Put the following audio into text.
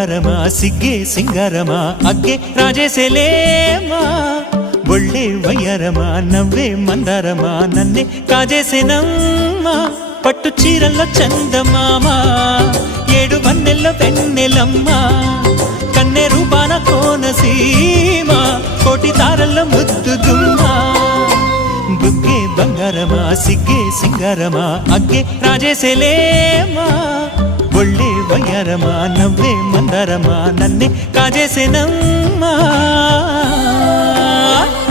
బంగారమా సిగ్గే సింగారమా అగ్గే రాజేసేలేమా ఒళ్ళే వయ్యారమా నవ్వే మందారమా నన్నే కాజేసేనమ్మా పట్టు చీరల్లో చందమామా ఏడు వన్నెల్లో వెన్నెలమ్మా కన్నె రూపాన కోనసీమ కోటి తారల్లో ముద్దుగుమ్మా బుగ్గే బంగారమా సిగ్గే సింగారమా అగ్గే రాజేసేలేమా ఒళ్ళే వయ్యారమా నవ్వే మందారమా నన్నే కాజేసేనమ్మా